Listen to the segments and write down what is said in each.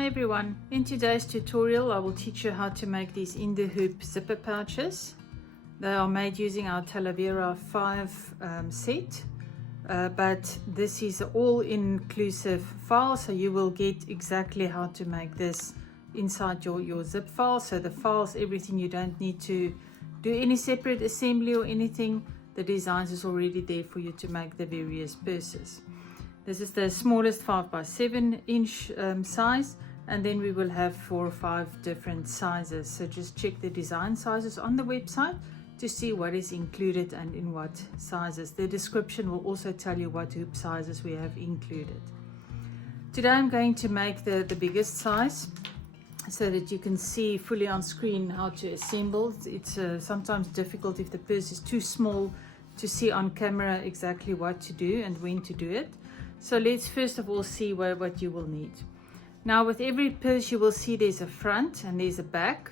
Hi everyone, in today's tutorial I will teach you how to make these in the hoop zipper pouches. They are made using our Talavera 5 set, but this is an all-inclusive file, so you will get exactly how to make this inside your zip file. So the files, everything, you don't need to do any separate assembly or anything. The designs is already there for you to make the various purses. This is the smallest 5x7 inch size, and then we will have 4 or 5 different sizes. So just check the design sizes on the website to see what is included and in what sizes. The description will also tell you what hoop sizes we have included. Today I'm going to make the biggest size so that you can see fully on screen how to assemble. It's sometimes difficult if the purse is too small to see on camera exactly what to do and when to do it. So let's first of all see what you will need. Now with every purse you will see there's a front and there's a back.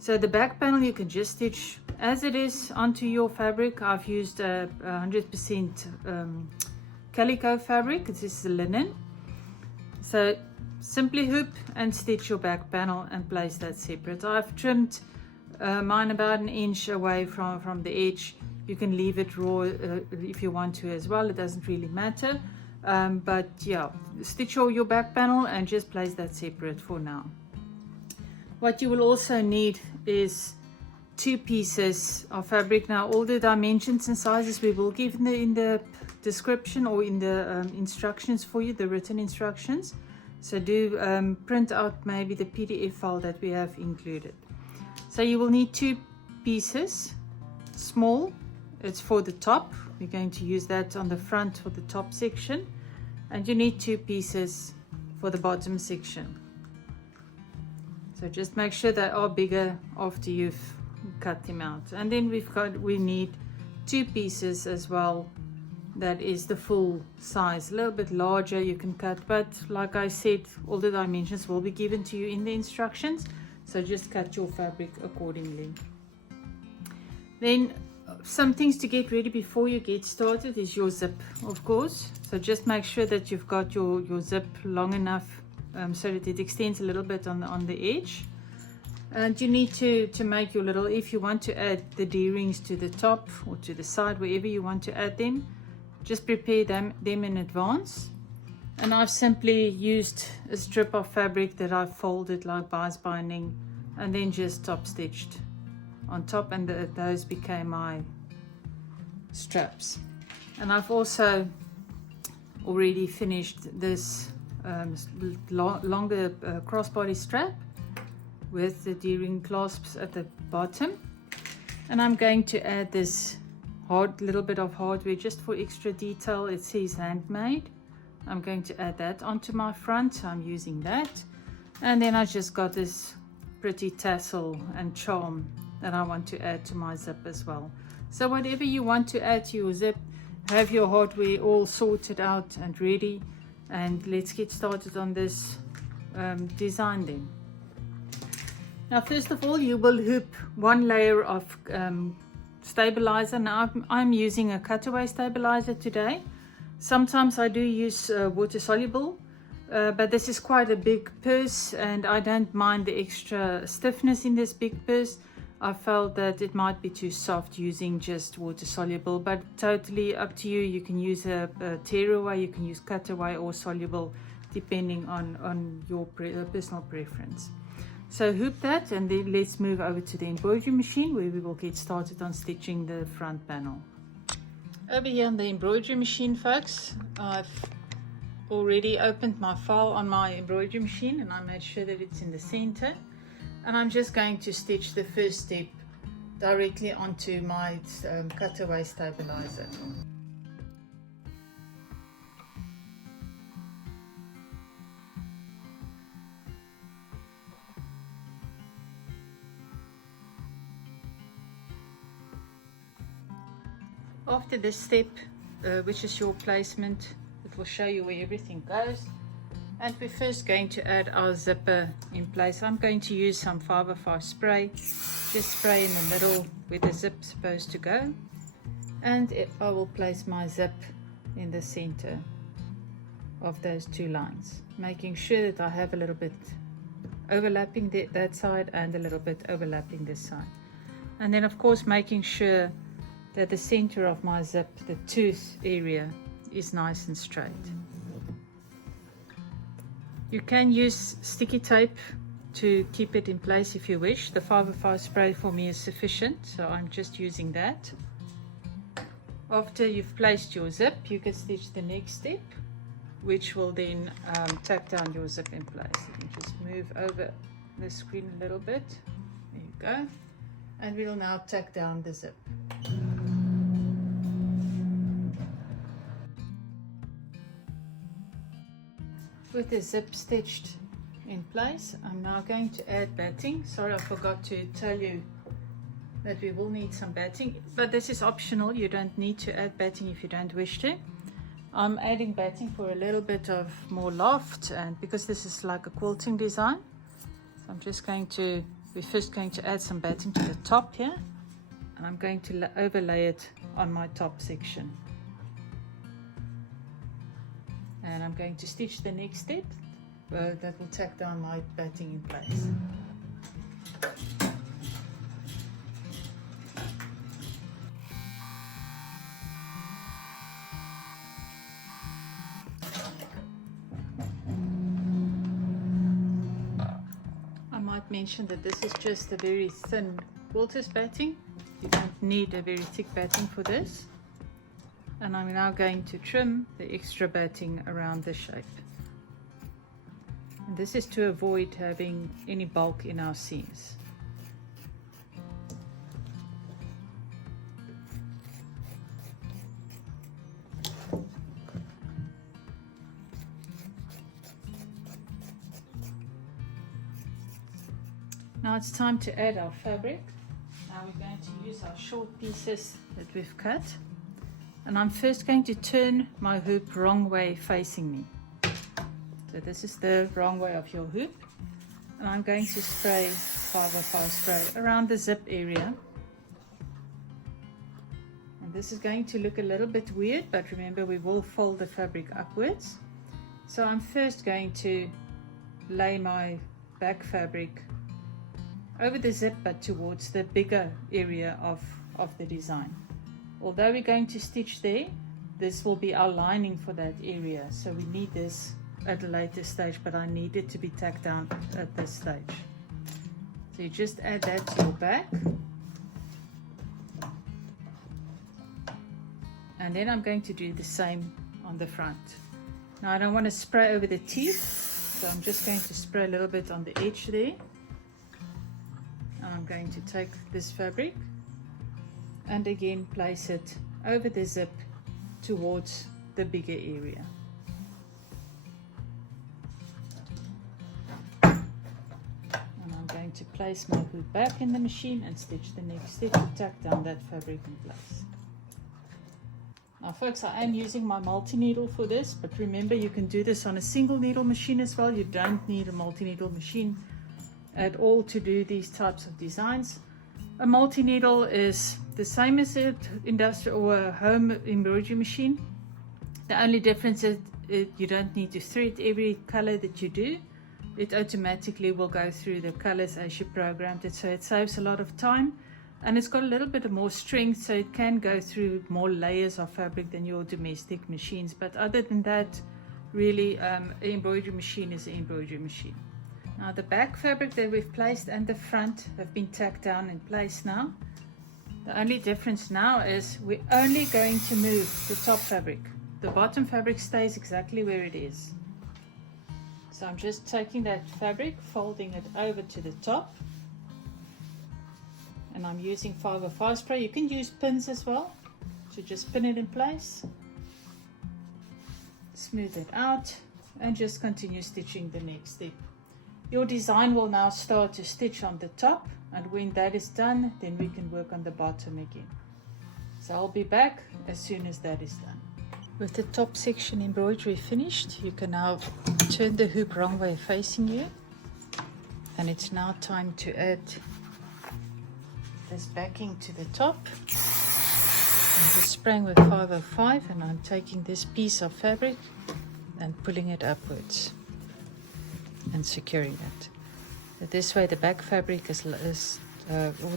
So the back panel you can just stitch as it is onto your fabric. I've used 100% calico fabric. This is linen. So simply hoop and stitch your back panel and place that separate. I've trimmed mine about 1 inch away from the edge. You can leave it raw if you want to as well. It doesn't really matter. But yeah, stitch your back panel and just place that separate for now. What you will also need is 2 pieces of fabric. Now all the dimensions and sizes we will give in the description or in the instructions for you, the written instructions. So do print out maybe the PDF file that we have included. So you will need 2 pieces, small. It's for the top. We're going to use that on the front for the top section, and you need 2 pieces for the bottom section. So just make sure they are bigger after you've cut them out. And then we need 2 pieces as well. That is the full size, a little bit larger you can cut, but like I said, all the dimensions will be given to you in the instructions, so just cut your fabric accordingly. Then some things to get ready before you get started is your zip, of course. So just make sure that you've got your zip long enough so that it extends a little bit on the edge. And you need to make your little, if you want to add the D-rings to the top or to the side, wherever you want to add them, just prepare them in advance. And I've simply used a strip of fabric that I've folded like bias binding and then just top stitched on top, and those became my straps. And I've also already finished this longer crossbody strap with the D-ring clasps at the bottom, and I'm going to add this little bit of hardware just for extra detail. It says handmade. I'm going to add that onto my front, so I'm using that. And then I just got this pretty tassel and charm that I want to add to my zip as well. So whatever you want to add to your zip, have your hardware all sorted out and ready, and let's get started on this design then. Now first of all you will hoop 1 layer of stabilizer. Now I'm using a cutaway stabilizer today. Sometimes I do use water soluble, but this is quite a big purse and I don't mind the extra stiffness in this big purse. I felt that it might be too soft using just water soluble, but totally up to you. You can use a tearaway, you can use cutaway or soluble depending on your personal preference. So hoop that, and then let's move over to the embroidery machine where we will get started on stitching the front panel. Over here on the embroidery machine, folks, I've already opened my file on my embroidery machine and I made sure that it's in the center. And I'm just going to stitch the first step directly onto my cutaway stabilizer. After this step, which is your placement, it will show you where everything goes. And we're first going to add our zipper in place. I'm going to use some 505 spray. Just spray in the middle where the zip's supposed to go. And I will place my zip in the center of those 2 lines, making sure that I have a little bit overlapping that side and a little bit overlapping this side. And then of course making sure that the center of my zip, the tooth area, is nice and straight. You can use sticky tape to keep it in place if you wish. The 505 spray for me is sufficient, so I'm just using that. After you've placed your zip, you can stitch the next step, which will then tack down your zip in place. You can just move over the screen a little bit. There you go. And we'll now tack down the zip. With the zip stitched in place, I'm now going to add batting. Sorry, I forgot to tell you that we will need some batting, but this is optional. You don't need to add batting if you don't wish to. I'm adding batting for a little bit of more loft, and because this is like a quilting design, so we're first going to add some batting to the top here, and I'm going to overlay it on my top section. And I'm going to stitch the next step that will tack down my batting in place. I might mention that this is just a very thin quilter's batting. You don't need a very thick batting for this. And I'm now going to trim the extra batting around the shape. And this is to avoid having any bulk in our seams. Now it's time to add our fabric. Now we're going to use our short pieces that we've cut. And I'm first going to turn my hoop wrong way facing me. So this is the wrong way of your hoop. And I'm going to spray 505 spray around the zip area. And this is going to look a little bit weird, but remember we will fold the fabric upwards. So I'm first going to lay my back fabric over the zip, but towards the bigger area of the design. Although we're going to stitch there, this will be our lining for that area, so we need this at a later stage, but I need it to be tacked down at this stage. So you just add that to your back, and then I'm going to do the same on the front. Now I don't want to spray over the teeth, so I'm just going to spray a little bit on the edge there. And I'm going to take this fabric and again place it over the zip towards the bigger area. And I'm going to place my hoop back in the machine and stitch the next step to tack down that fabric in place. Now folks, I am using my multi-needle for this, but remember you can do this on a single needle machine as well. You don't need a multi-needle machine at all to do these types of designs. A multi-needle is the same as an industrial or a home embroidery machine. The only difference is you don't need to thread every color that you do. It automatically will go through the colors as you programmed it, so it saves a lot of time, and it's got a little bit more strength, so it can go through more layers of fabric than your domestic machines. But other than that, really an embroidery machine is an embroidery machine. Now the back fabric that we've placed and the front have been tacked down in place now. The only difference now is we're only going to move the top fabric. The bottom fabric stays exactly where it is. So I'm just taking that fabric, folding it over to the top, and I'm using 505 spray. You can use pins as well, so just pin it in place, smooth it out, and just continue stitching the next step. Your design will now start to stitch on the top, and when that is done, then we can work on the bottom again. So I'll be back as soon as that is done. With the top section embroidery finished, you can now turn the hoop wrong way facing you, and it's now time to add this backing to the top. I'm just spraying with 505, and I'm taking this piece of fabric and pulling it upwards and securing it. This way the back fabric or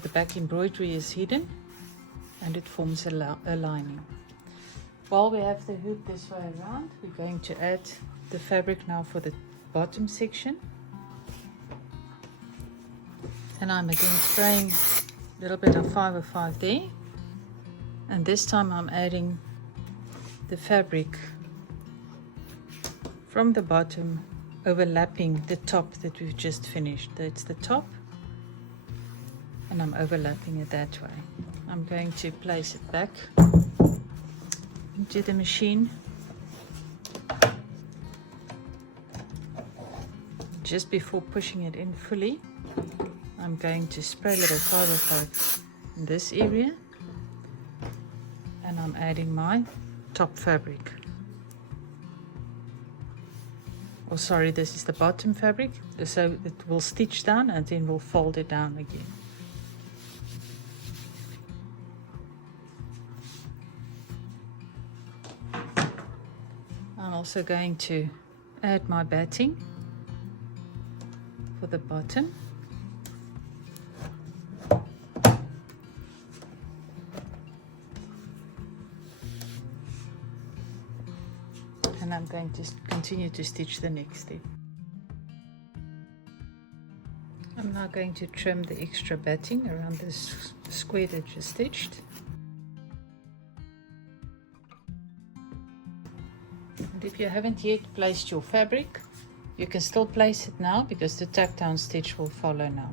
the back embroidery is hidden and it forms a lining. While we have the hoop this way around, we're going to add the fabric now for the bottom section. And I'm again spraying a little bit of 505 there. And this time I'm adding the fabric from the bottom, overlapping the top that we've just finished. That's the top, and I'm overlapping it that way. I'm going to place it back into the machine. Just before pushing it in fully, I'm going to spray a little 505 in this area, and I'm adding my top fabric. Oh, sorry, this is the bottom fabric, so it will stitch down and then we'll fold it down again. I'm also going to add my batting for the bottom. And I'm going to continue to stitch the next step. I'm now going to trim the extra batting around this square that you stitched. And if you haven't yet placed your fabric, you can still place it now because the tack down stitch will follow now.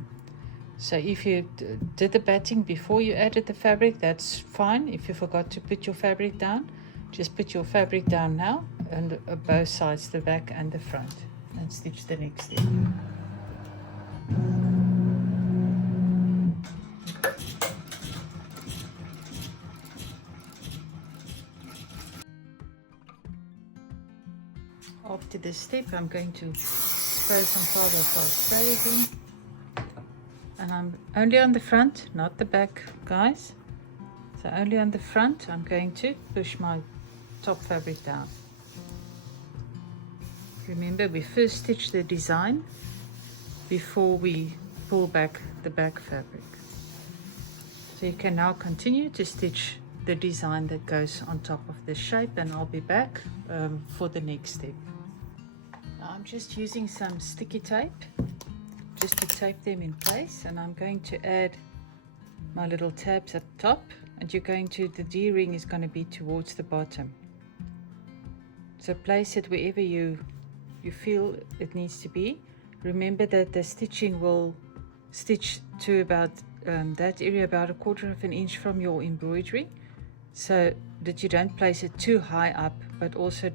So if you did the batting before you added the fabric, that's fine. If you forgot to put your fabric down, just put your fabric down now, and both sides, the back and the front, and stitch the next step. After this step, I'm going to spray some 505 spray again, and I'm only on the front, not the back, guys. So only on the front, I'm going to push my top fabric down. Remember, we first stitch the design before we pull back the back fabric. So you can now continue to stitch the design that goes on top of the shape, and I'll be back for the next step. Now I'm just using some sticky tape just to tape them in place, and I'm going to add my little tabs at the top, and the D-ring is going to be towards the bottom. So place it wherever you feel it needs to be. Remember that the stitching will stitch to about that area, about 1/4 of an inch from your embroidery, so that you don't place it too high up, but also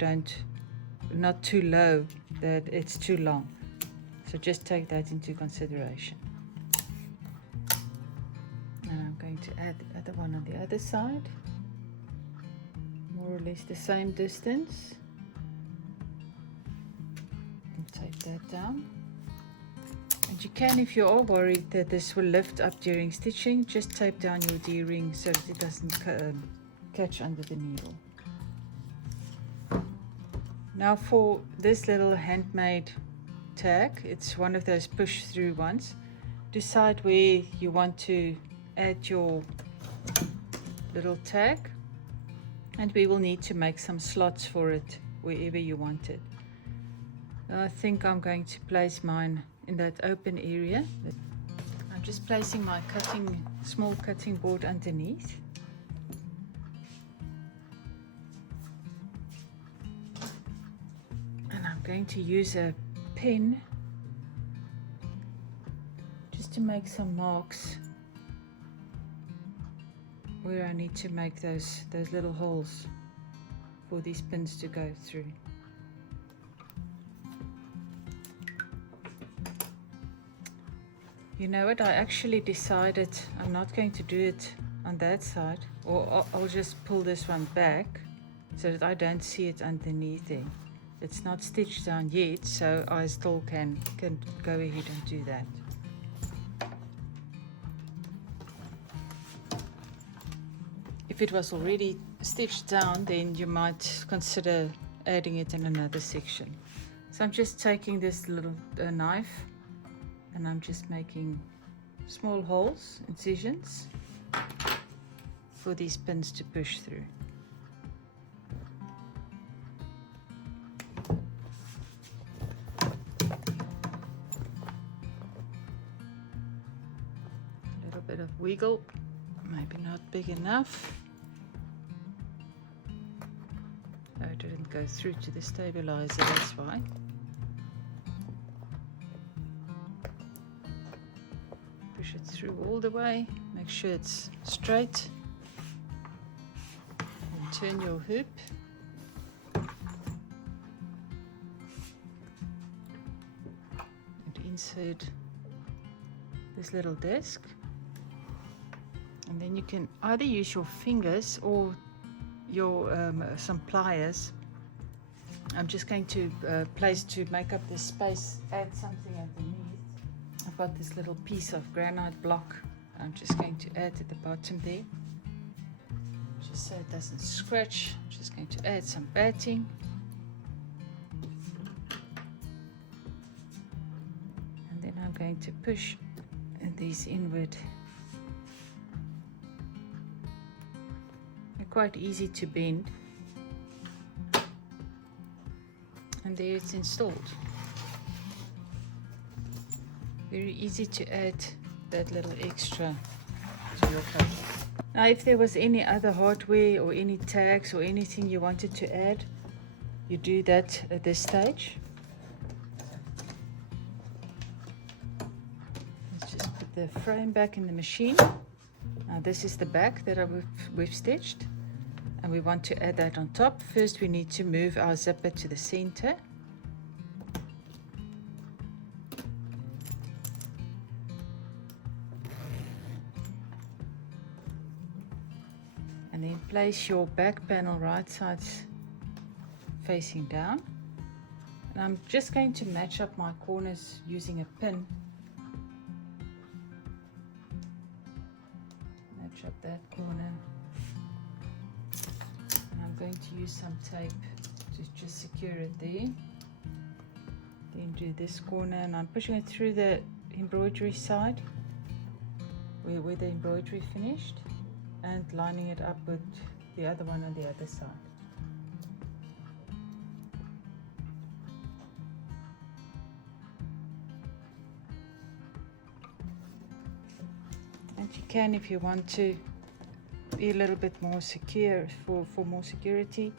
not too low that it's too long. So just take that into consideration. And I'm going to add the other one on the other side, more or less the same distance. Tape that down. And you can, if you are worried that this will lift up during stitching, just tape down your D-ring so that it doesn't catch under the needle. Now for this little handmade tag, it's one of those push through ones. Decide where you want to add your little tag, and we will need to make some slots for it wherever you want it. I think I'm going to place mine in that open area. I'm just placing my small cutting board underneath. And I'm going to use a pen just to make some marks where I need to make those little holes for these pins to go through. You know what, I actually decided I'm not going to do it on that side, or I'll just pull this one back so that I don't see it underneath there. It's not stitched down yet, so I still can go ahead and do that. If it was already stitched down, then you might consider adding it in another section. So I'm just taking this little knife and I'm just making small holes, incisions, for these pins to push through. A little bit of wiggle, maybe not big enough. Oh, it didn't go through to the stabilizer, that's why. Push it through all the way, make sure it's straight. And turn your hoop. And insert this little disc. And then you can either use your fingers or your some pliers. I'm just going to place to make up this space, add something underneath. I've got this little piece of granite block. I'm just going to add at the bottom there, just so it doesn't scratch. I'm just going to add some batting. And then I'm going to push these inward. They're quite easy to bend. And there it's installed. Very easy to add that little extra to your cover. Now if there was any other hardware or any tags or anything you wanted to add, you do that at this stage. Let's just put the frame back in the machine. Now this is the back that we've stitched, and we want to add that on top. First we need to move our zipper to the center. And then place your back panel right sides facing down. And I'm just going to match up my corners using a pin. Match up that corner. And I'm going to use some tape to just secure it there. Then do this corner, and I'm pushing it through the embroidery side where the embroidery finished, and lining it up with the other one on the other side. And you can, if you want to be a little bit more secure, for more security,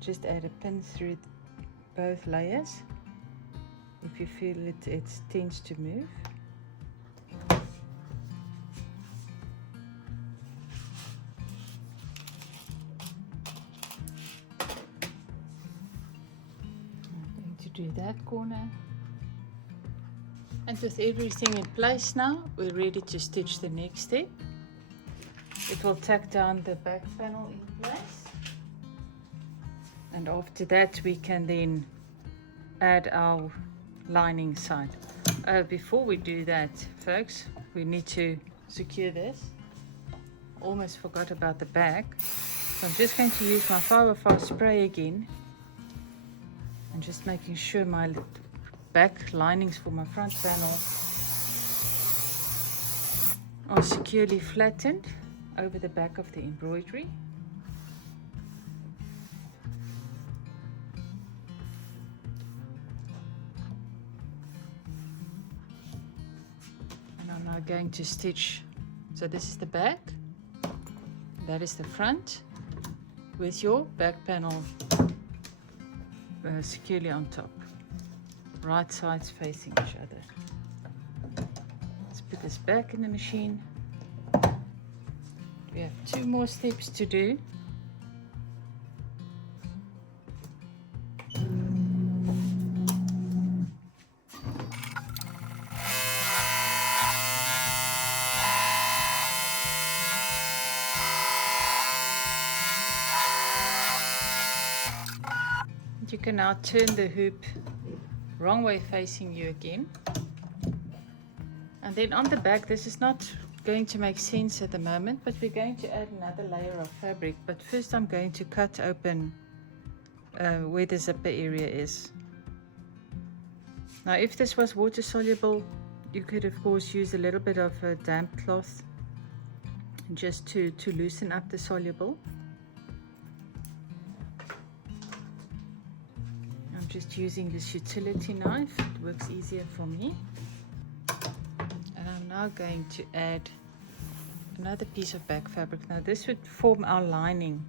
just add a pin through both layers if you feel it tends to move. Do that corner, and with everything in place now, we're ready to stitch the next step. It will tack down the back panel in place, and after that we can then add our lining side. Before we do that, folks, we need to secure this. Almost forgot about the back, so I'm just going to use my 505 spray again, and just making sure my back linings for my front panel are securely flattened over the back of the embroidery. And I'm now going to stitch, so this is the back, that is the front, with your back panel securely on top, right sides facing each other. Let's put this back in the machine. We have 2 more steps to do. You can now turn the hoop wrong way facing you again. And then on the back, this is not going to make sense at the moment, but we're going to add another layer of fabric. But first I'm going to cut open where the zipper area is. Now if this was water soluble, You could of course use a little bit of a damp cloth just to loosen up the soluble. I'm just using this utility knife, it works easier for me. And I'm now going to add another piece of back fabric. Now this would form our lining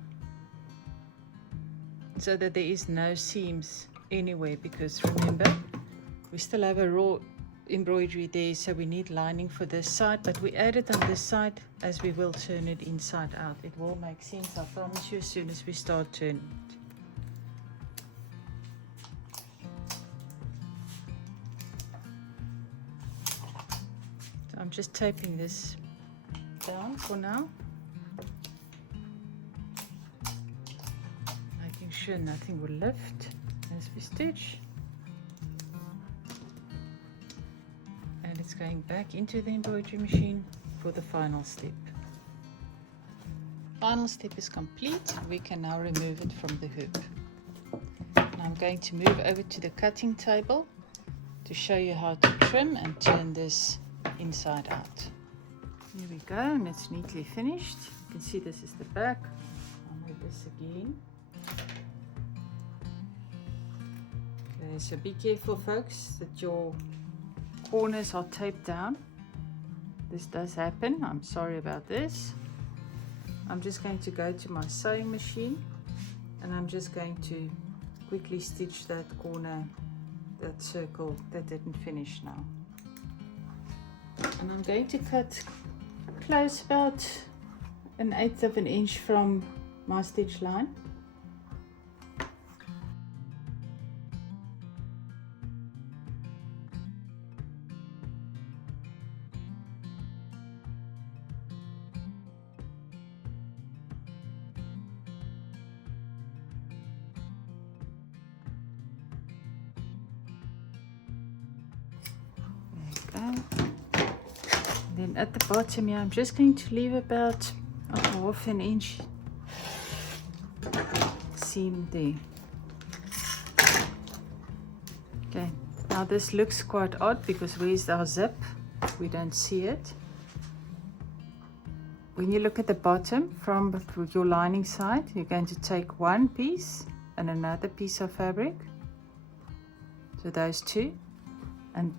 so that there is no seams anywhere, because remember we still have a raw embroidery there, so we need lining for this side, but we add it on this side as we will turn it inside out. It will make sense, I promise you, as soon as we start turning it. So I'm just taping this down for now, making sure nothing will lift as we stitch. And it's going back into the embroidery machine for the final step. Final step is complete. We can now remove it from the hoop. And I'm going to move over to the cutting table to show you how to trim and turn this inside out. Here we go, and it's neatly finished. You can see this is the back. I'll move this again. Okay, so be careful folks that your corners are taped down. This does happen, I'm sorry about this. I'm just going to go to my sewing machine and I'm just going to quickly stitch that corner, that circle that didn't finish now. And I'm going to cut close about 1/8 of an inch from my stitch line. Then at the bottom here, I'm just going to leave about 1/2 inch seam there. Okay, now this looks quite odd because where's our zip? We don't see it. When you look at the bottom from your lining side, you're going to take one piece and another piece of fabric. So those two, and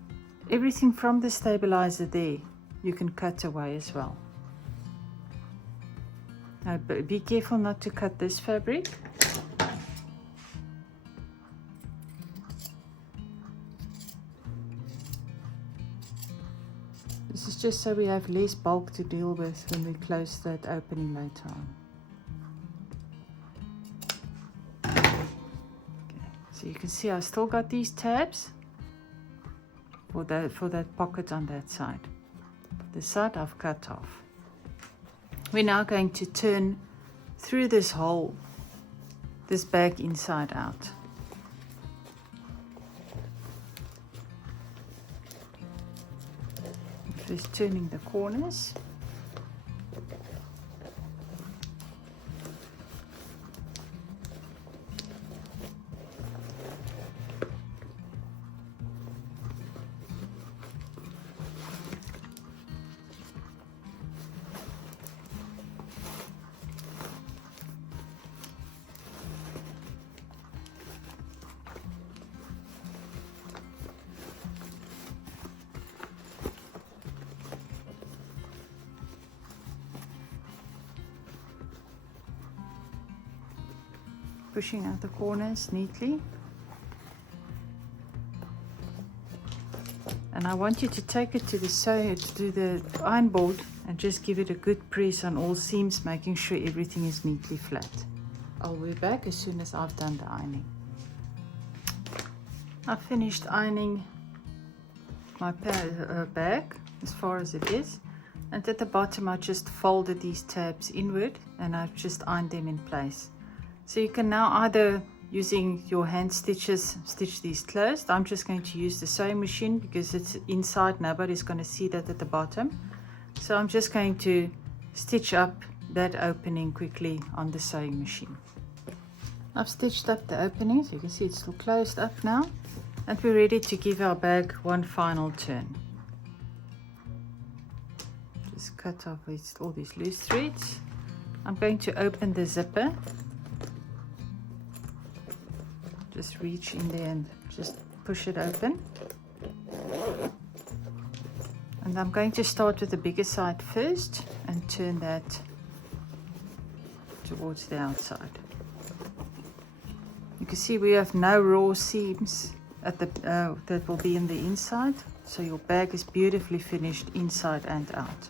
everything from the stabilizer there you can cut away as well. Now be careful not to cut this fabric. This is just so we have less bulk to deal with when we close that opening later on. Okay, so you can see I still got these tabs for that pocket on that side. The side I've cut off. We're now going to turn through this hole, this bag inside out. First turning the corners. Pushing out the corners neatly. And I want you to take it to the iron board and just give it a good press on all seams, making sure everything is neatly flat. I'll be back as soon as I've done the ironing. I've finished ironing my bag as far as it is, and at the bottom I just folded these tabs inward and I've just ironed them in place. So you can now either using your hand stitches stitch these closed. I'm just going to use the sewing machine because it's inside, nobody's going to see that at the bottom. So I'm just going to stitch up that opening quickly on the sewing machine. I've stitched up the opening, so you can see it's still closed up now, and we're ready to give our bag one final turn. just cut off all these loose threads. I'm going to open the zipper. Just reach in there and just push it open. And I'm going to start with the bigger side first and turn that towards the outside. You can see we have no raw seams at the that will be in the inside, so your bag is beautifully finished inside and out.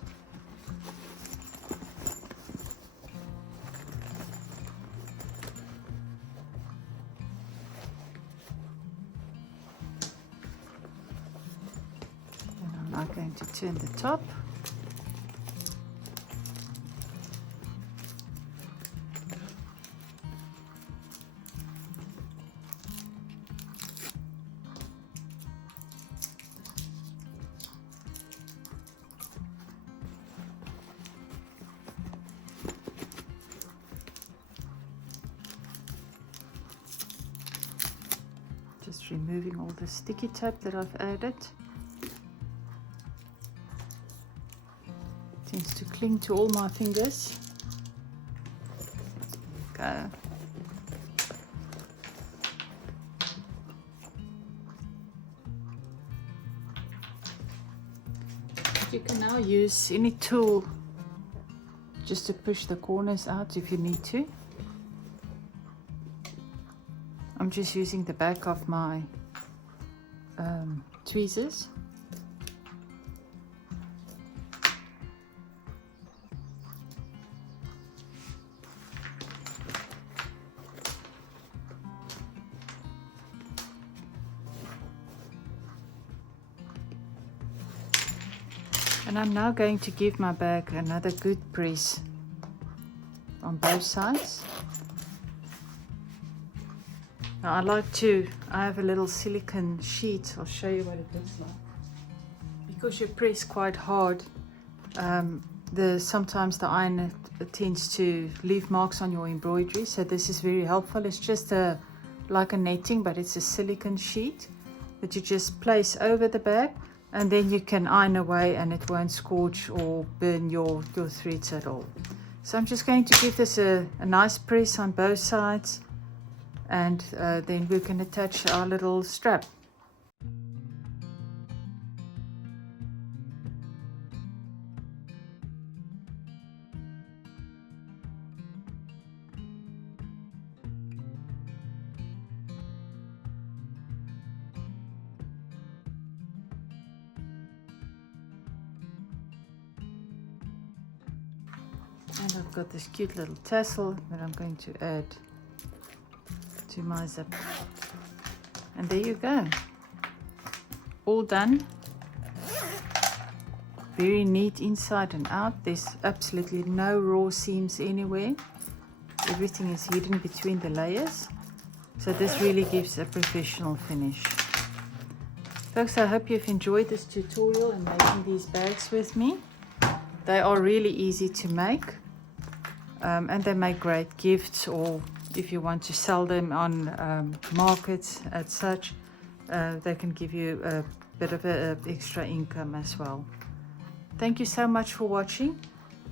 I'm going to turn the top. Just removing all the sticky tape that I've added. Tends to cling to all my fingers. Go. You can now use any tool just to push the corners out if you need to. I'm just using the back of my tweezers. And I'm now going to give my bag another good press on both sides. Now I have a little silicone sheet. I'll show you what it looks like. Because you press quite hard, sometimes the iron tends to leave marks on your embroidery. So this is very helpful. It's just like a netting, but it's a silicone sheet that you just place over the bag. And then you can iron away and it won't scorch or burn your threads at all. So I'm just going to give this a nice press on both sides, and then we can attach our little strap. And I've got this cute little tassel that I'm going to add to my zip. And there you go. All done. Very neat inside and out. There's absolutely no raw seams anywhere. Everything is hidden between the layers. So this really gives a professional finish. Folks, I hope you've enjoyed this tutorial and making these bags with me. They are really easy to make. And they make great gifts, or if you want to sell them on markets as such, they can give you a bit of extra income as well. Thank you so much for watching,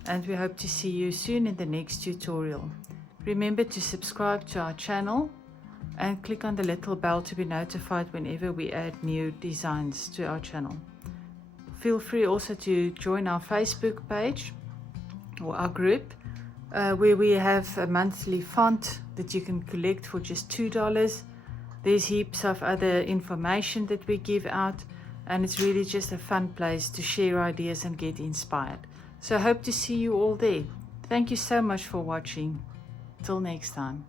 and we hope to see you soon in the next tutorial. Remember to subscribe to our channel and click on the little bell to be notified whenever we add new designs to our channel. Feel free also to join our Facebook page or our group, where we have a monthly font that you can collect for just $2. There's heaps of other information that we give out, and it's really just a fun place to share ideas and get inspired. So I hope to see you all there. Thank you so much for watching. Till next time.